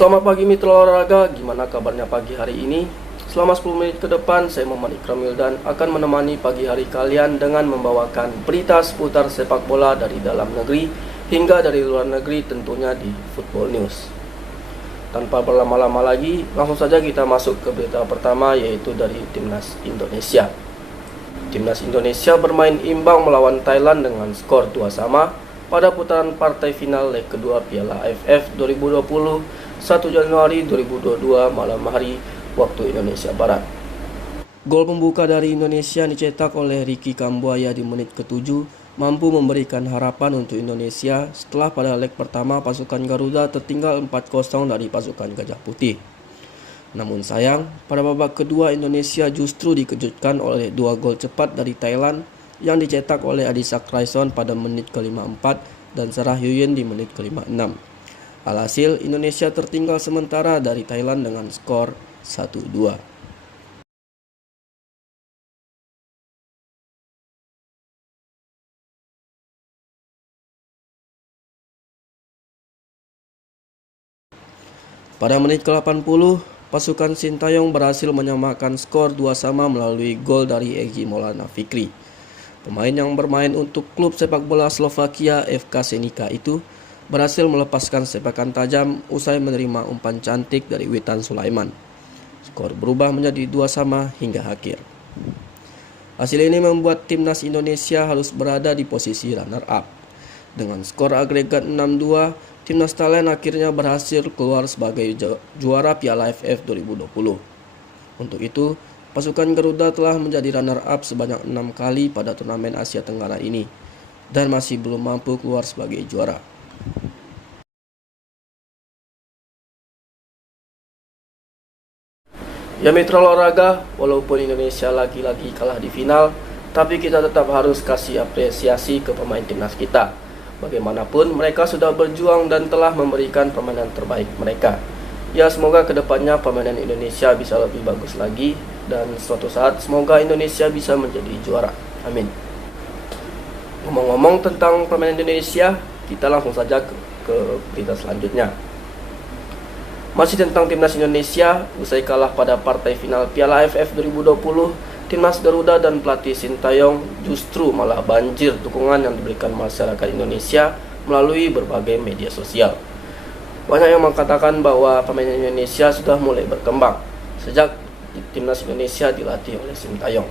Selamat pagi mitra olahraga, gimana kabarnya pagi hari ini? Selama 10 menit ke depan, saya Muhammad Ikram Wildan akan menemani pagi hari kalian dengan membawakan berita seputar sepak bola dari dalam negeri hingga dari luar negeri, tentunya di Football News. Tanpa berlama-lama lagi, langsung saja kita masuk ke berita pertama, yaitu dari Timnas Indonesia. Timnas Indonesia bermain imbang melawan Thailand dengan skor 2-2 pada putaran partai final leg kedua Piala AFF 2020 1 Januari 2022 malam hari waktu Indonesia Barat. Gol pembuka dari Indonesia dicetak oleh Ricky Kambuaya di menit ke-7 mampu memberikan harapan untuk Indonesia setelah pada leg pertama pasukan Garuda tertinggal 4-0 dari pasukan Gajah Putih. Namun sayang, pada babak kedua Indonesia justru dikejutkan oleh 2 gol cepat dari Thailand yang dicetak oleh Adisak Raison pada menit ke-54 dan Sarah Yuen di menit ke-56. Alhasil, Indonesia tertinggal sementara dari Thailand dengan skor 1-2. Pada menit ke-80, pasukan Sintayong berhasil menyamakan skor 2-2 melalui gol dari Egy Maulana Fikri. Pemain yang bermain untuk klub sepak bola Slovakia FK Senica itu berhasil melepaskan sepakan tajam usai menerima umpan cantik dari Witan Sulaiman. Skor berubah menjadi 2-2 hingga akhir. Hasil ini membuat timnas Indonesia harus berada di posisi runner-up. Dengan skor agregat 6-2, timnas Thailand akhirnya berhasil keluar sebagai juara Piala AFF 2020. Untuk itu, pasukan Garuda telah menjadi runner-up sebanyak 6 kali pada turnamen Asia Tenggara ini dan masih belum mampu keluar sebagai juara. Ya mitra olahraga, walaupun Indonesia lagi-lagi kalah di final, tapi kita tetap harus kasih apresiasi ke pemain timnas kita. Bagaimanapun mereka sudah berjuang dan telah memberikan permainan terbaik mereka. Ya semoga kedepannya permainan Indonesia bisa lebih bagus lagi dan suatu saat semoga Indonesia bisa menjadi juara. Amin. Ngomong-ngomong tentang permainan Indonesia, kita langsung saja ke berita selanjutnya. Masih tentang timnas Indonesia, usai kalah pada partai final Piala AFF 2020, timnas Garuda dan pelatih Sintayong justru malah banjir dukungan yang diberikan masyarakat Indonesia melalui berbagai media sosial. Banyak yang mengatakan bahwa pemain Indonesia sudah mulai berkembang sejak timnas Indonesia dilatih oleh Sintayong.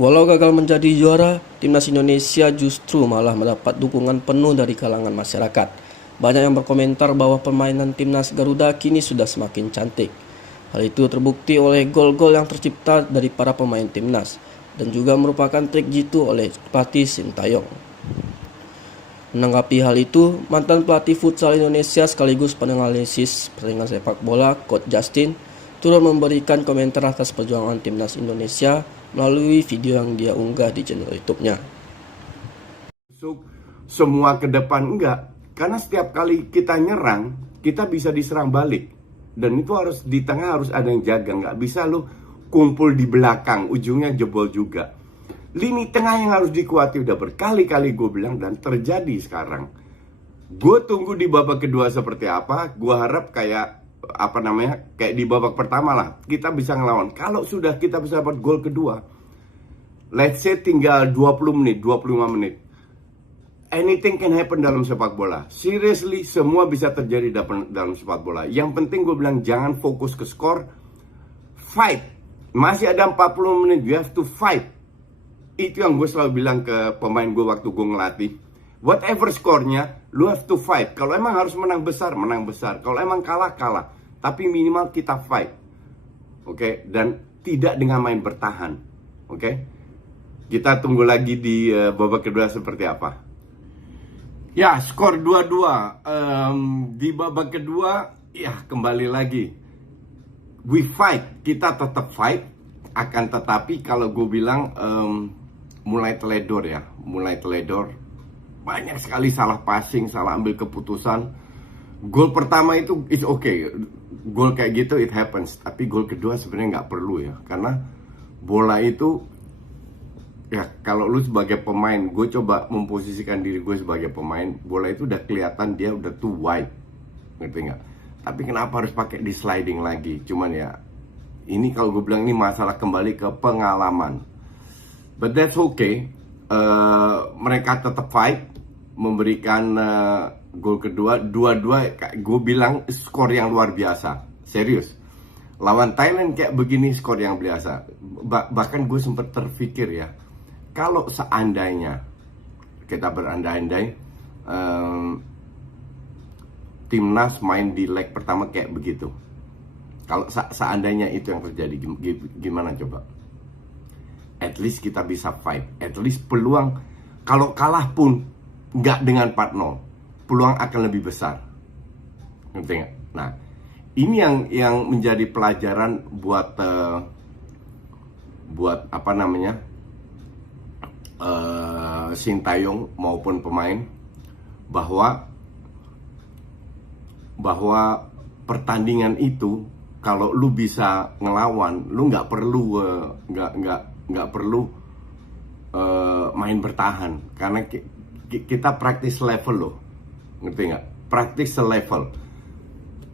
Walau gagal menjadi juara, timnas Indonesia justru malah mendapat dukungan penuh dari kalangan masyarakat. Banyak yang berkomentar bahwa permainan timnas Garuda kini sudah semakin cantik. Hal itu terbukti oleh gol-gol yang tercipta dari para pemain timnas dan juga merupakan trik jitu oleh pelatih Sintayong. Menanggapi hal itu, mantan pelatih futsal Indonesia sekaligus penganalisis pertandingan sepak bola, Coach Justin, turut memberikan komentar atas perjuangan timnas Indonesia melalui video yang dia unggah di channel YouTube-nya. Semua ke depan enggak. Karena setiap kali kita nyerang, kita bisa diserang balik. Dan itu harus di tengah harus ada yang jaga. Nggak bisa lu kumpul di belakang, ujungnya jebol juga. Lini tengah yang harus dikuati udah berkali-kali gue bilang dan terjadi sekarang. Gue tunggu di babak kedua seperti apa. Gue harap kayak kayak di babak pertama lah. Kita bisa ngelawan. Kalau sudah kita bisa dapat gol kedua, let's say tinggal 20 menit, 25 menit. Anything can happen dalam sepak bola. Seriously, semua bisa terjadi dalam sepak bola. Yang penting gue bilang jangan fokus ke skor. Fight. Masih ada 40 menit, you have to fight. Itu yang gue selalu bilang ke pemain gue waktu gue ngelatih. Whatever skornya, lu have to fight. Kalau emang harus menang besar, menang besar. Kalau emang kalah, kalah. Tapi minimal kita fight. Oke? Dan tidak dengan main bertahan. Oke? Kita tunggu lagi di babak kedua seperti apa. Ya, skor 2-2. Di babak kedua, ya kembali lagi. We fight, kita tetap fight. Akan tetapi kalau gue bilang mulai teledor ya. Mulai teledor. Banyak sekali salah passing, salah ambil keputusan. Gol pertama itu is okay. Gol kayak gitu it happens. Tapi gol kedua sebenarnya nggak perlu ya. Karena bola itu ya kalau lu sebagai pemain, gue coba memposisikan diri gue sebagai pemain, bola itu udah kelihatan dia udah too wide, ngerti nggak? Tapi kenapa harus pakai di sliding lagi? Cuman ya, ini kalau gue bilang ini masalah kembali ke pengalaman. But that's okay. Mereka tetap fight, memberikan gol kedua. Dua-dua gue bilang skor yang luar biasa. Serius. Lawan Thailand kayak begini skor yang biasa. Bahkan gue sempat terpikir ya, kalau seandainya kita berandai-andai timnas main di leg pertama kayak begitu, kalau seandainya itu yang terjadi, gimana coba? At least kita bisa fight, at least peluang, kalau kalah pun nggak dengan 4-0, peluang akan lebih besar. Ngerti nggak? Nah, ini yang menjadi pelajaran buat apa namanya, Sintayong maupun pemain, bahwa pertandingan itu kalau lu bisa ngelawan, lu nggak perlu main bertahan, karena kita practice level loh, ngerti nggak? Practice level.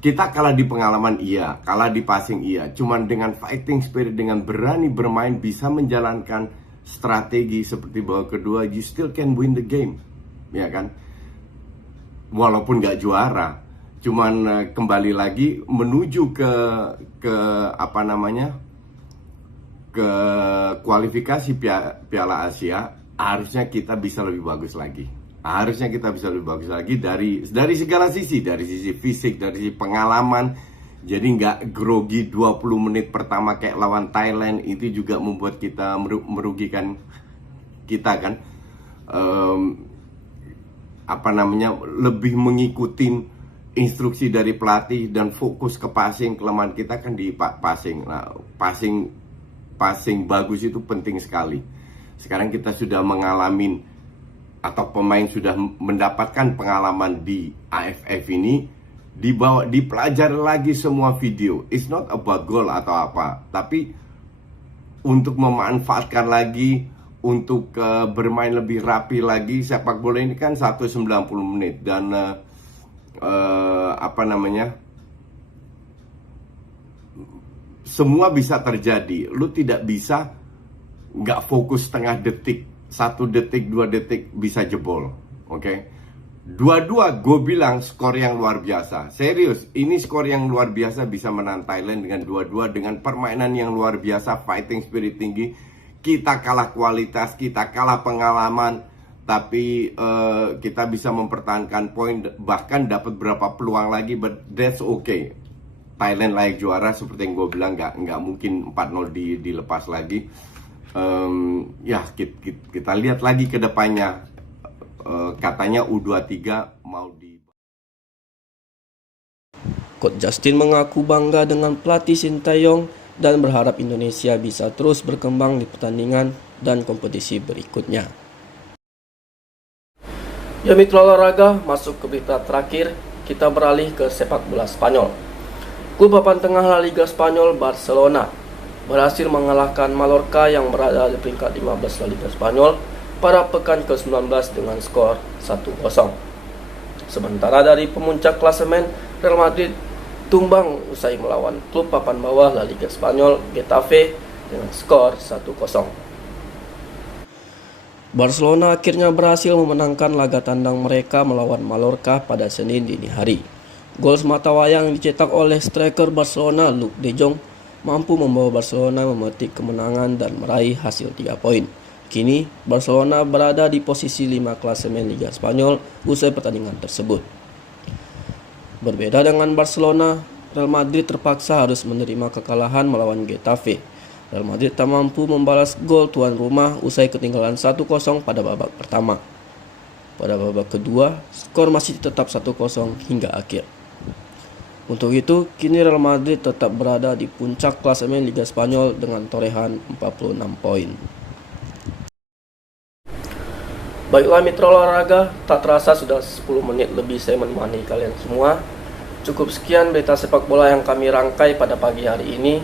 Kita kalah di pengalaman iya, kalah di passing iya, cuman dengan fighting spirit, dengan berani bermain, bisa menjalankan strategi seperti babak kedua, you still can win the game, ya kan? Walaupun nggak juara, cuman kembali lagi menuju ke apa namanya, ke kualifikasi Piala Asia, harusnya kita bisa lebih bagus lagi. Harusnya kita bisa lebih bagus lagi dari segala sisi, dari sisi fisik, dari sisi pengalaman. Jadi nggak grogi 20 menit pertama kayak lawan Thailand, itu juga membuat kita merugikan kita kan. Apa namanya, lebih mengikuti instruksi dari pelatih dan fokus ke passing. Kelemahan kita kan di passing. Nah, passing bagus itu penting sekali. Sekarang kita sudah mengalami, atau pemain sudah mendapatkan pengalaman di AFF ini, dipelajari lagi semua video. It's not about goal atau apa, tapi untuk memanfaatkan lagi, untuk bermain lebih rapi lagi. Sepak bola ini kan 190 menit dan apa namanya, semua bisa terjadi. Lu tidak bisa nggak fokus setengah detik, 1 detik, 2 detik bisa jebol. Oke? Dua-dua gue bilang skor yang luar biasa. Serius, ini skor yang luar biasa, bisa menang Thailand dengan 2-2, dengan permainan yang luar biasa, fighting spirit tinggi. Kita kalah kualitas, kita kalah pengalaman, tapi kita bisa mempertahankan poin, bahkan dapat berapa peluang lagi, but that's okay. Thailand layak juara, seperti yang gue bilang, nggak mungkin 4-0 dilepas lagi. Ya kita lihat lagi ke depannya. Katanya U23 mau di. Coach Justin mengaku bangga dengan pelatih Sintayong dan berharap Indonesia bisa terus berkembang di pertandingan dan kompetisi berikutnya. Ya mitra olahraga, masuk ke berita terakhir, kita beralih ke sepak bola Spanyol. Klub papan tengah La Liga Spanyol, Barcelona, berhasil mengalahkan Mallorca yang berada di peringkat 15 La Liga Spanyol pada pekan ke-19 dengan skor 1-0. Sementara dari pemuncak klasemen, Real Madrid tumbang usai melawan klub papan bawah La Liga Spanyol, Getafe, dengan skor 1-0. Barcelona akhirnya berhasil memenangkan laga tandang mereka melawan Mallorca pada Senin dini hari. Gol sematawayang dicetak oleh striker Barcelona, Luuk de Jong, mampu membawa Barcelona memetik kemenangan dan meraih hasil 3 poin. Kini, Barcelona berada di posisi 5 klasemen Liga Spanyol usai pertandingan tersebut. Berbeda dengan Barcelona, Real Madrid terpaksa harus menerima kekalahan melawan Getafe. Real Madrid tak mampu membalas gol tuan rumah usai ketinggalan 1-0 pada babak pertama. Pada babak kedua, skor masih tetap 1-0 hingga akhir. Untuk itu, kini Real Madrid tetap berada di puncak klasemen Liga Spanyol dengan torehan 46 poin. Baiklah mitra olahraga, tak terasa sudah 10 menit lebih saya menemani kalian semua. Cukup sekian berita sepak bola yang kami rangkai pada pagi hari ini.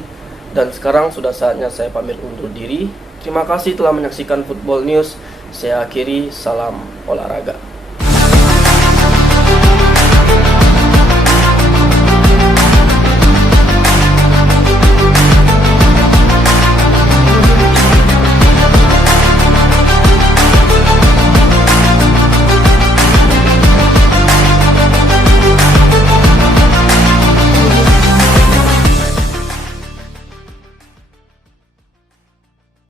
Dan sekarang sudah saatnya saya pamit undur diri. Terima kasih telah menyaksikan Football News. Saya akhiri, salam olahraga.